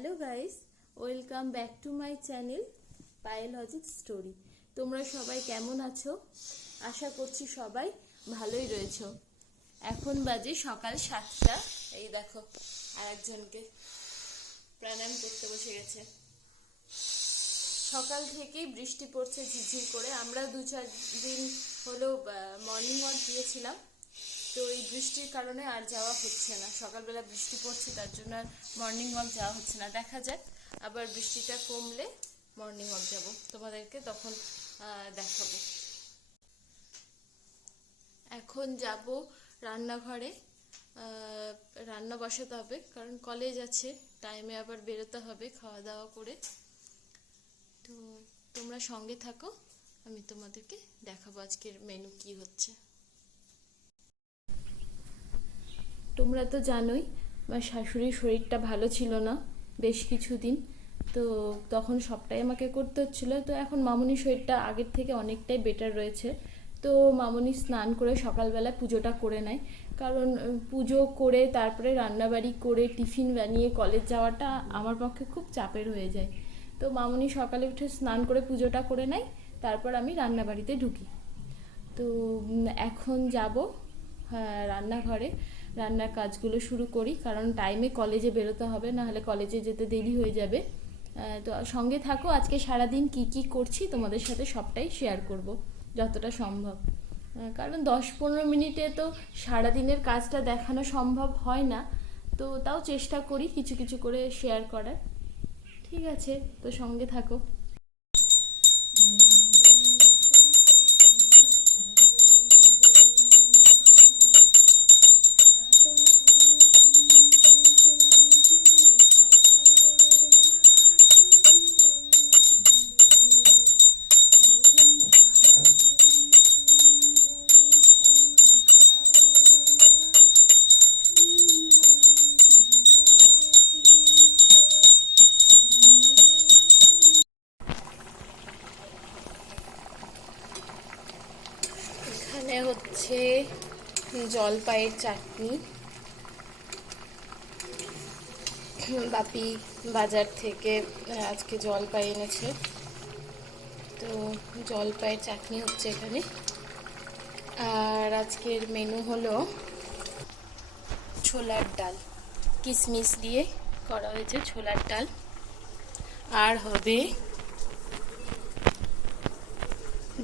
Hello guys, welcome back to my channel biologic story. তোমরা সবাই কেমন আছো? আশা করছি সবাই ভালোই রয়েছো। এখন বাজে সকাল সাতটা। এই দেখো, আরেকজনকে প্রাণায়াম করতে বসে গেছে। সকাল থেকেই বৃষ্টি পড়ছে, ঝিরঝির করে। আমরা দু চার দিন হলো মর্নিং ওয়াক গিয়েছিলাম তো এই বৃষ্টির কারণে আর যাওয়া হচ্ছে না। সকালবেলা বৃষ্টি পড়ছে, তার জন্য আর মর্নিং ওয়াক যাওয়া হচ্ছে না। দেখা যাক, আবার বৃষ্টিটা কমলে মর্নিং ওয়াক যাব। তোমাদেরকে তখন দেখাবো। এখন যাব রান্নাঘরে। রান্না বসাতে হবে, কারণ কলেজ আছে টাইমে আবার বেরোতে হবে খাওয়া দাওয়া করে। তো তোমরা সঙ্গে থাকো, আমি তোমাদেরকে দেখাবো আজকের মেনু কি হচ্ছে। তোমরা তো জানোই আমার শাশুড়ির শরীরটা ভালো ছিল না বেশ কিছুদিন। তো তখন সবটাই আমাকে করতে হচ্ছিল। তো এখন মামনির শরীরটা আগের থেকে অনেকটাই বেটার রয়েছে। তো মামনি স্নান করে সকালবেলা পুজোটা করে নেয়। কারণ পুজো করে তারপরে রান্নাবাড়ি করে টিফিন বানিয়ে কলেজ যাওয়াটা আমার পক্ষে খুব চাপের হয়ে যায়। তো মামনি সকালে উঠে স্নান করে পুজোটা করে নেয় তারপর আমি রান্নাবাড়িতে ঢুকি। তো এখন যাব হ্যাঁ, রান্নাঘরে। রান্নার কাজগুলো শুরু করি, কারণ টাইমে কলেজে বেরোতে হবে না হলে কলেজে যেতে দেরি হয়ে যাবে। তো সঙ্গে থাকো, আজকে সারাদিন কি কি করছি তোমাদের সাথে সবটাই শেয়ার করব, যতটা সম্ভব। কারণ দশ পনেরো মিনিটে তো সারাদিনের কাজটা দেখানো সম্ভব হয় না, তো তাও চেষ্টা করি কিছু কিছু করে শেয়ার করার। ঠিক আছে, তো সঙ্গে থাকো। জলপাইয়ের চাটনি। বাপি বাজার থেকে আজকে জলপাই এনেছে। তো জলপাইয়ের চাটনি হচ্ছে এখানে। আর আজকের মেনু হলো ছোলার ডাল। কিশমিশ দিয়ে করা হয়েছে ছোলার ডাল। আর হবে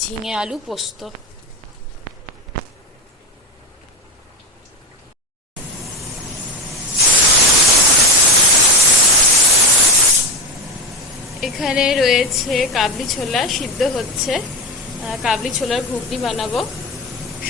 ঝিঙে আলু পোস্ত। এখানে রয়েছে কাবলি ছোলা সিদ্ধ হচ্ছে। কাবলি ছোলার ঘুগনি বানাবো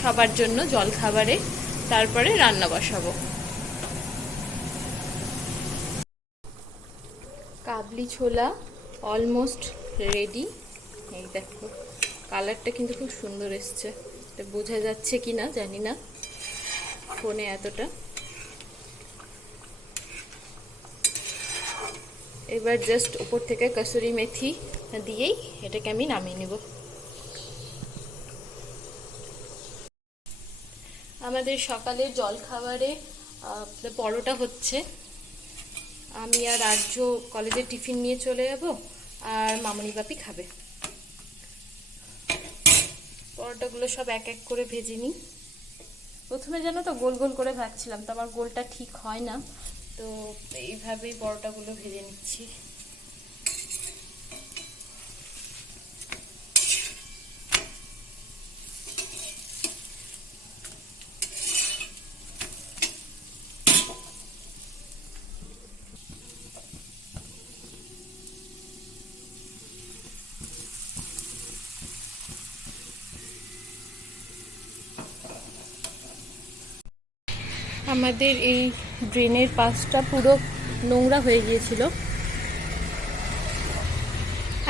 সবার জন্য জল খাবারে তারপরে রান্না বসাবো। কাবলি ছোলা অলমোস্ট রেডি এই দেখো, কালারটা কিন্তু খুব সুন্দর এসছে। এটা বোঝা যাচ্ছে কি না জানি না, ফোনে এতটা। এবার জাস্ট উপর থেকে কসুরি মেথি দিয়েই এটাকে আমি নামিয়ে নেব। আমাদের সকালের জলখাবারে পরোটা হচ্ছে। আমি আর রাজ্য কলেজে টিফিন নিয়ে চলে যাব আর মামনি বাপি খাবে। পরোটাগুলো সব এক এক করে ভেজে নিই। প্রথমে যেন তো গোল গোল করে ভাজছিলাম, তো আমার গোলটা ঠিক হয় না। তো এইভাবেই পরোটাগুলো ভেজে নিচ্ছি। আমাদের এই ড্রেনের পাশটা পুরো নোংরা হয়ে গিয়েছিল।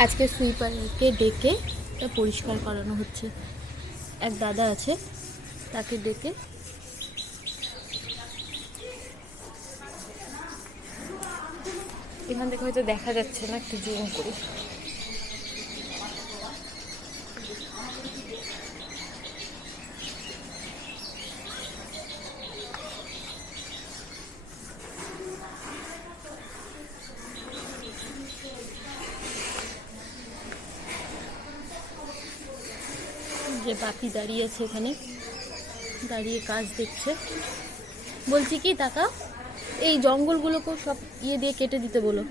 আজকে সুইপারকে ডেকে এটা পরিষ্কার করানো হচ্ছে। এক দাদা আছে, তাকে ডেকে। এখান থেকে হয়তো দেখা যাচ্ছে না, একটু জুম করি। বাপি দাঁড়িয়ে আছে এখানে। দাঁড়িয়ে কাজ দেখছে। বলছি কি টাকা এই জঙ্গলগুলোকেও সব ইয়ে দিয়ে কেটে দিতে বলো।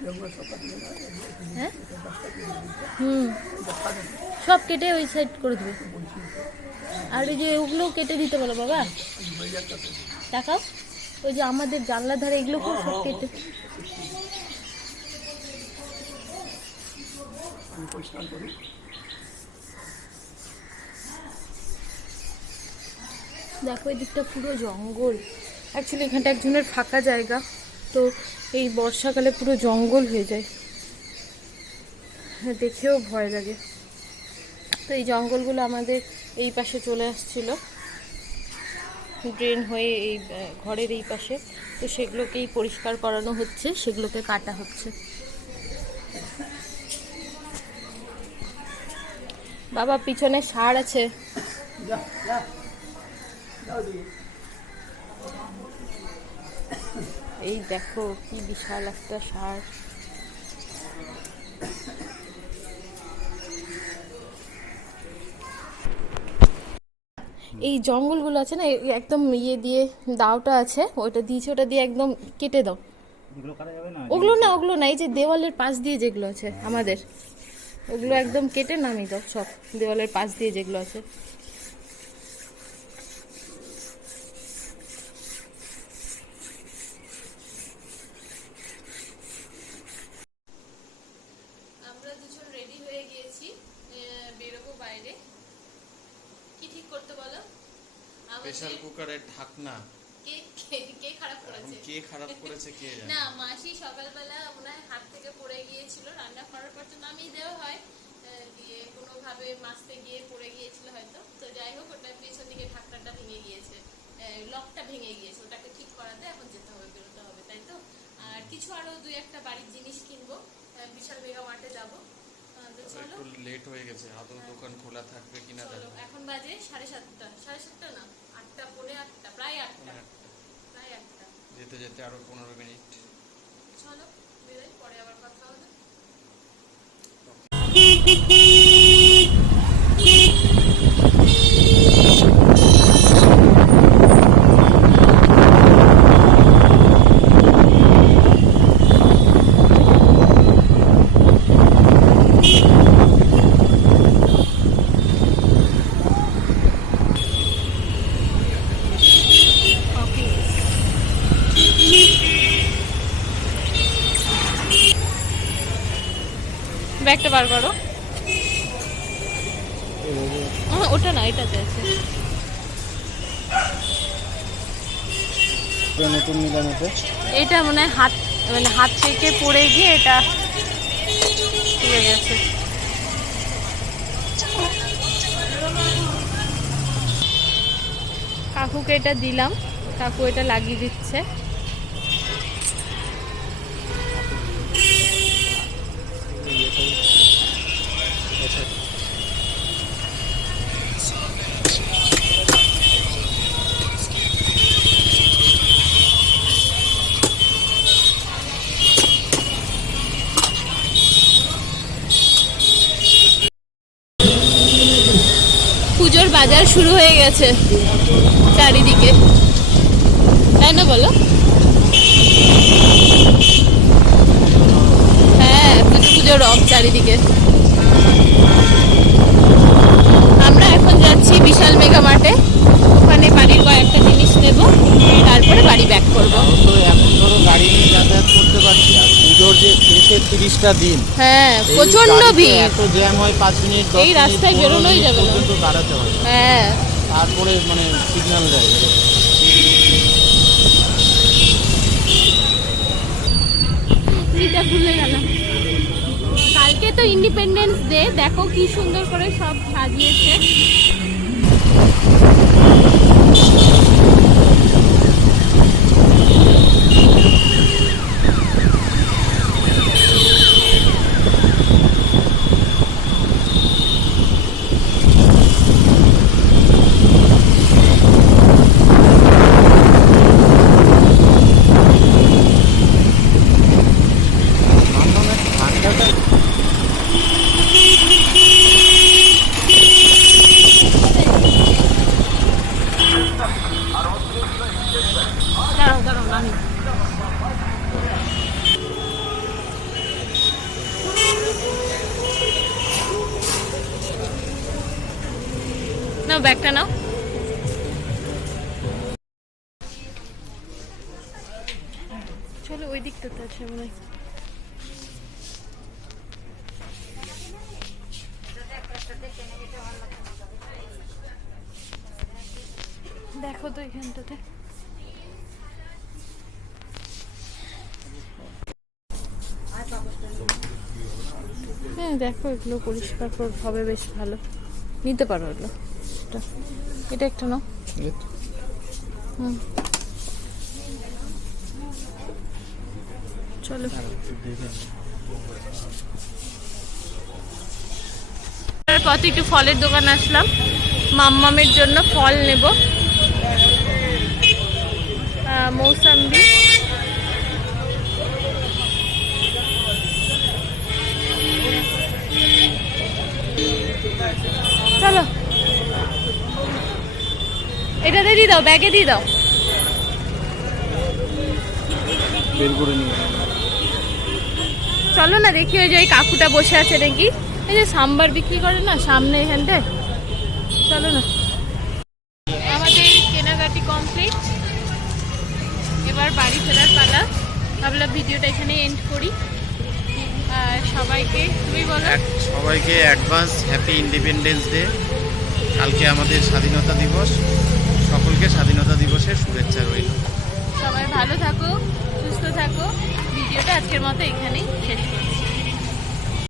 হ্যাঁ? হুম। সব কেটে ওই সাইড করে দেবে। আর ওই যে ওগুলোও কেটে দিতে বলো বাবা। টাকাও ওই যে আমাদের জানলার ধারে এগুলোকেও সব কেটে পরিষ্কার করি। দেখো, এই দিকটা পুরো জঙ্গল। অ্যাকচুয়ালি এখানটা একজনের ফাঁকা জায়গা, তো এই বর্ষাকালে পুরো জঙ্গল হয়ে যায়। দেখেও ভয় লাগে। তো এই জঙ্গলগুলো আমাদের এই পাশে চলে আসছিল। ড্রেন হয়ে এই ঘরের এই পাশে। তো সেগুলোকেই পরিষ্কার করানো হচ্ছে, সেগুলোকে কাটা হচ্ছে। বাবা, পিছনে সার আছে। এই দেখো কি বিশাল একটা সার। এই জঙ্গলগুলো আছে না একদম ইয়ে দিয়ে দাওটা আছে ওটা দিয়েছে ওটা দিয়ে একদম কেটে দাও। ওগুলো না ওগুলো না এই যে দেওয়ালের পাশ দিয়ে যেগুলো আছে আমাদের ওগুলো একদম কেটে নামিয়ে দাও সব দেওয়ালের পাশ দিয়ে যেগুলো আছে আমরা দুজন রেডি হয়ে গিয়েছি বেরোবো বাইরে কি ঠিক করতে বলো প্রেসার কুকারের ঢাকনা। কে খারাপ করেছে? কে খারাপ করেছে কে জানে? না মাসি সকালবেলা ওনার হাত থেকে পড়ে গিয়েছিল রান্না করার পর তো নামিয়ে দেওয়া হয়। দিয়ে কোনোভাবে মাছতে গিয়ে পড়ে গিয়েছিল হয়তো। তো যাই হোক ওটার পেছন দিকে ঢাকনাটা ভেঙে গিয়েছে। লকটা ভেঙে গিয়েছে। ওটাকে ঠিক করাতে এখন যেতে হবে বেরোতে হবে তাই তো? আর কিছু আরও দুই একটা বাড়ির জিনিস কিনবো। বিশাল মেগা মার্টে যাব। একটু লেট হয়ে গেছে। আদৌ দোকান খোলা থাকবে কিনা এখন বাজে সাড়ে সাতটা। সাড়ে সাতটা না? আটটা পৌনে আটটা প্রায় আটটা। আটটা। প্রায় আটটা। যেতে যেতে আরও পনেরো মিনিট। চলো বেরোই পরে আবার কথা হবে। ব্যাগটা বার করো। ওটা না, এটাতে আছে। এটা মনে হয় হাত মানে হাত থেকে পড়ে গিয়ে এটা খুলে গেছে। কাকুকে এটা দিলাম। কাকু এটা লাগিয়ে দিচ্ছে। শুরু হয়ে গেছে চারিদিকে। তাই না বলো? হ্যাঁ পুজো পুজো রব চারিদিকে। আমরা এখন যাচ্ছি বিশাল মেগা মার্টে। ওখানে বাড়ির কয়েকটা জিনিস নেব, তারপরে বাড়ি ব্যাক করব। গাড়ি নিয়ে যাতায়াত করতে পারছি আর পুজোর যে শেষের তিরিশটা দিন হ্যাঁ প্রচণ্ড ভিড়। এত জ্যাম হয় পাঁচ মিনিট এই রাস্তায় বেরোনোই যাবে না। পর্যন্ত দাঁড়াতে হয়। হ্যাঁ। তারপরে মানে সিগন্যাল দেয়। এটা ভুলে গেলাম। কালকে তো ইন্ডিপেন্ডেন্স ডে দেখো কি সুন্দর করে সব সাজিয়েছে। নাও, ব্যাগটা নাও। চলো, ওই দিকটাতে আছে মনে হয়। দেখো তো এখানটাতে। হ্যাঁ দেখো, এগুলো পরিষ্কার হবে, বেশ ভালো। নিতে পারো এগুলো এটা এটা একটা নাও। হুম। চলো। পথে একটু ফলের দোকান আসলাম। মাম্মামের জন্য ফল নেব। মৌসাম্বি। চলো। এটাতে দিয়ে দাও ব্যাগে দিয়ে দাও। বের করে নিয়ে চলো না দেখি ওই যে ওই কাকুটা বসে আছে নাকি? এই যে সাম্বার বিক্রি করে না সামনে এখানটায় চলো না। আমাদের কেনাকাটি কমপ্লিট এবার বাড়ি ফেরার পালা। ভাবলাম ভিডিওটা এখানে এন্ড করি। আর সবাইকে তুমি বলো। সবাইকে অ্যাডভান্স হ্যাপি ইন্ডিপেন্ডেন্স ডে কালকে আমাদের স্বাধীনতা দিবস। সকলকে স্বাধীনতা দিবসের শুভেচ্ছা রইল। সবাই ভালো থাকো, সুস্থ থাকো। ভিডিওটা আজকের মতো এখানেই শেষ